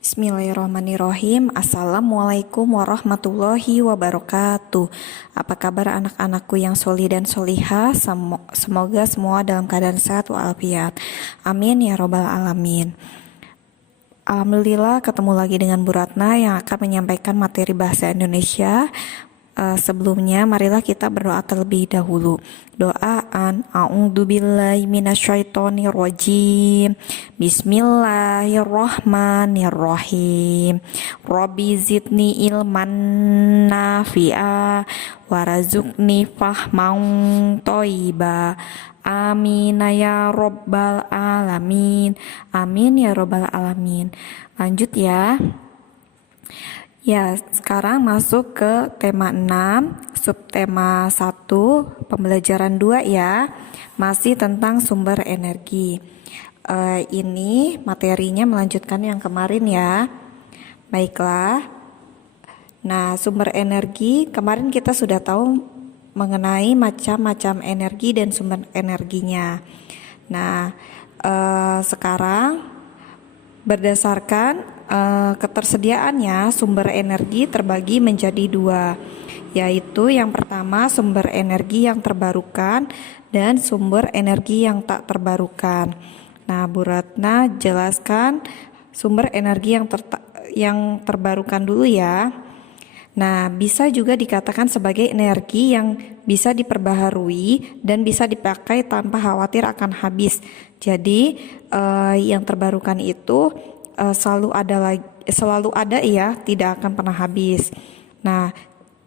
Bismillahirrahmanirrahim. Assalamualaikum warahmatullahi wabarakatuh. Apa kabar anak-anakku yang soli dan solihah? Semoga semua dalam keadaan sehat walafiat. Amin ya robbal alamin. Alhamdulillah ketemu lagi dengan Bu Ratna yang akan menyampaikan materi bahasa Indonesia. Sebelumnya marilah kita berdoa terlebih dahulu. Doaan a'udzubillahi minasyaitonirrajim. Bismillahirrahmanirrahim. Rabbi zidni ilman nafi'a warazukni fahman thayyiba. Amin ya robbal alamin. Amin ya robbal alamin. Lanjut ya. Ya, sekarang masuk ke tema 6, subtema 1, pembelajaran 2 ya. Masih tentang sumber energi. Ini materinya melanjutkan yang kemarin ya. Baiklah. Nah, sumber energi kemarin kita sudah tahu mengenai macam-macam energi dan sumber energinya. Nah, sekarang berdasarkan ketersediaannya, sumber energi terbagi menjadi dua, yaitu yang pertama sumber energi yang terbarukan dan sumber energi yang tak terbarukan. Nah, Bu Ratna jelaskan sumber energi yang terbarukan dulu ya. Nah, bisa juga dikatakan sebagai energi yang bisa diperbaharui dan bisa dipakai tanpa khawatir akan habis. Jadi, yang terbarukan itu selalu ada ya, tidak akan pernah habis. Nah,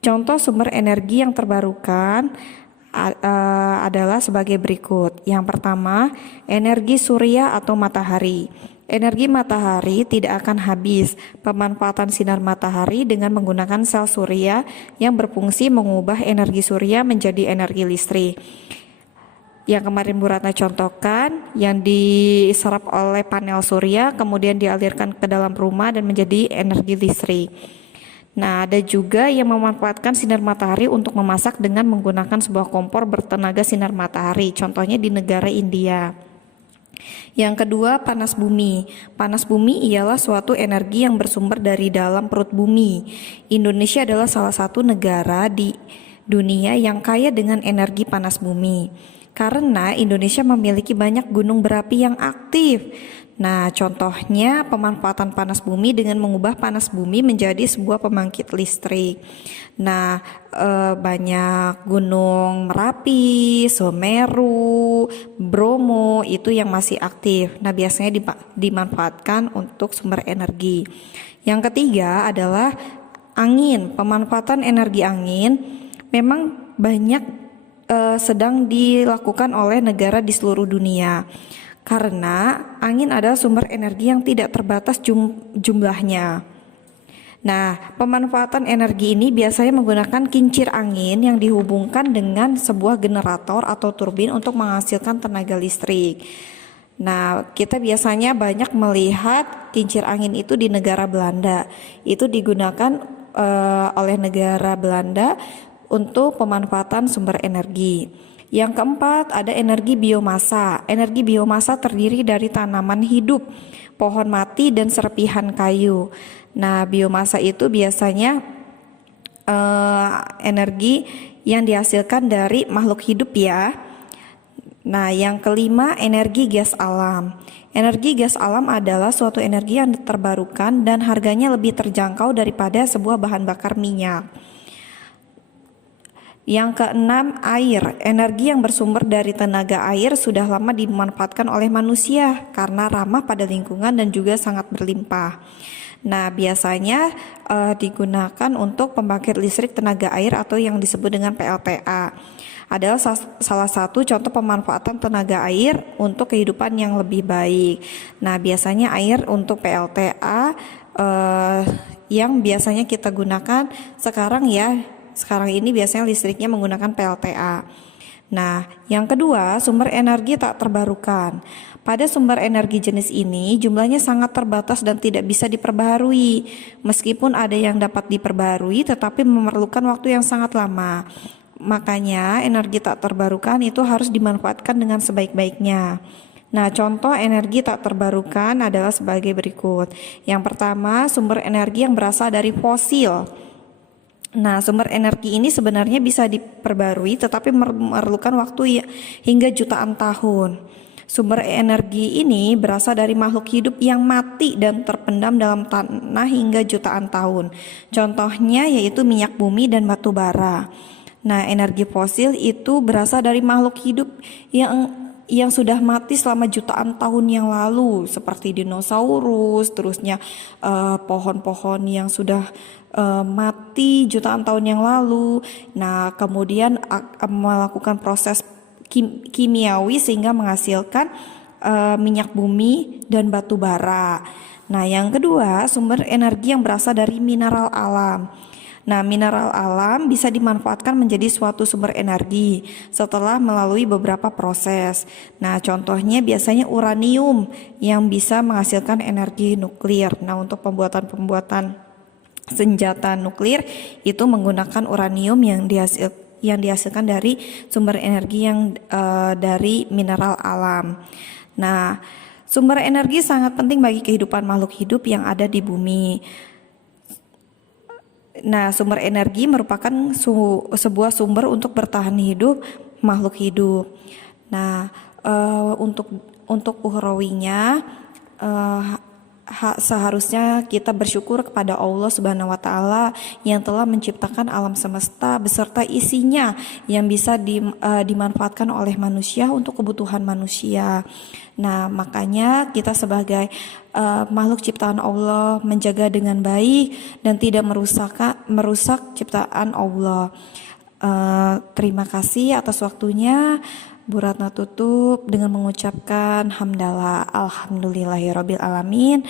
contoh sumber energi yang terbarukan adalah sebagai berikut. Yang pertama, energi surya atau matahari. Energi matahari tidak akan habis. Pemanfaatan sinar matahari dengan menggunakan sel surya yang berfungsi mengubah energi surya menjadi energi listrik. Yang kemarin Bu Ratna contohkan, yang diserap oleh panel surya kemudian dialirkan ke dalam rumah dan menjadi energi listrik. Nah, ada juga yang memanfaatkan sinar matahari untuk memasak dengan menggunakan sebuah kompor bertenaga sinar matahari, contohnya di negara India. Yang kedua, panas bumi. Panas bumi ialah suatu energi yang bersumber dari dalam perut bumi. Indonesia adalah salah satu negara di dunia yang kaya dengan energi panas bumi, karena Indonesia memiliki banyak gunung berapi yang aktif. Nah, contohnya pemanfaatan panas bumi dengan mengubah panas bumi menjadi sebuah pembangkit listrik. Nah, banyak gunung Merapi, Semeru, Bromo itu yang masih aktif. Nah, biasanya dimanfaatkan untuk sumber energi. Yang ketiga adalah angin. Pemanfaatan energi angin memang banyak sedang dilakukan oleh negara di seluruh dunia, karena angin adalah sumber energi yang tidak terbatas jumlahnya. Nah, pemanfaatan energi ini biasanya menggunakan kincir angin yang dihubungkan dengan sebuah generator atau turbin untuk menghasilkan tenaga listrik. Nah, kita biasanya banyak melihat kincir angin itu di negara Belanda. Itu digunakan oleh negara Belanda untuk pemanfaatan sumber energi. Yang keempat, ada energi biomasa. Energi biomasa terdiri dari tanaman hidup, pohon mati, dan serpihan kayu. Nah, biomasa itu biasanya energi yang dihasilkan dari makhluk hidup ya. Nah, yang kelima, energi gas alam. Energi gas alam adalah suatu energi yang terbarukan dan harganya lebih terjangkau daripada sebuah bahan bakar minyak. Yang keenam, air. Energi yang bersumber dari tenaga air sudah lama dimanfaatkan oleh manusia karena ramah pada lingkungan dan juga sangat berlimpah. Nah, biasanya digunakan untuk pembangkit listrik tenaga air atau yang disebut dengan PLTA. Adalah salah satu contoh pemanfaatan tenaga air untuk kehidupan yang lebih baik. Nah, biasanya air untuk PLTA yang biasanya kita gunakan sekarang ini biasanya listriknya menggunakan PLTA. Nah, yang kedua, sumber energi tak terbarukan. Pada sumber energi jenis ini, jumlahnya sangat terbatas dan tidak bisa diperbaharui. Meskipun ada yang dapat diperbaharui, tetapi memerlukan waktu yang sangat lama. Makanya, energi tak terbarukan itu harus dimanfaatkan dengan sebaik-baiknya. Nah, contoh energi tak terbarukan adalah sebagai berikut. Yang pertama, sumber energi yang berasal dari fosil. Nah, sumber energi ini sebenarnya bisa diperbarui tetapi memerlukan waktu hingga jutaan tahun. Sumber energi ini berasal dari makhluk hidup yang mati dan terpendam dalam tanah hingga jutaan tahun. Contohnya yaitu minyak bumi dan batu bara. Nah, energi fosil itu berasal dari makhluk hidup yang sudah mati selama jutaan tahun yang lalu, seperti dinosaurus, terusnya pohon-pohon yang sudah mati jutaan tahun yang lalu. Nah, kemudian melakukan proses kimiawi sehingga menghasilkan minyak bumi dan batu bara. Nah, yang kedua, sumber energi yang berasal dari mineral alam. Nah, mineral alam bisa dimanfaatkan menjadi suatu sumber energi setelah melalui beberapa proses. Nah, contohnya biasanya uranium yang bisa menghasilkan energi nuklir. Nah, untuk pembuatan senjata nuklir itu menggunakan uranium yang dihasilkan dari sumber energi yang dari mineral alam. Nah, sumber energi sangat penting bagi kehidupan makhluk hidup yang ada di bumi. Nah, sumber energi merupakan sebuah sumber untuk bertahan hidup makhluk hidup. Nah, untuk ukhrawinya seharusnya kita bersyukur kepada Allah Subhanahu wa taala yang telah menciptakan alam semesta beserta isinya yang bisa dimanfaatkan oleh manusia untuk kebutuhan manusia. Nah, makanya kita sebagai makhluk ciptaan Allah menjaga dengan baik dan tidak merusak ciptaan Allah. Terima kasih atas waktunya. Bu Ratna tutup dengan mengucapkan hamdalah alhamdulillahirabbil alamin.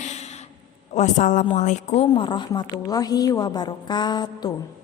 Wassalamualaikum warahmatullahi wabarakatuh.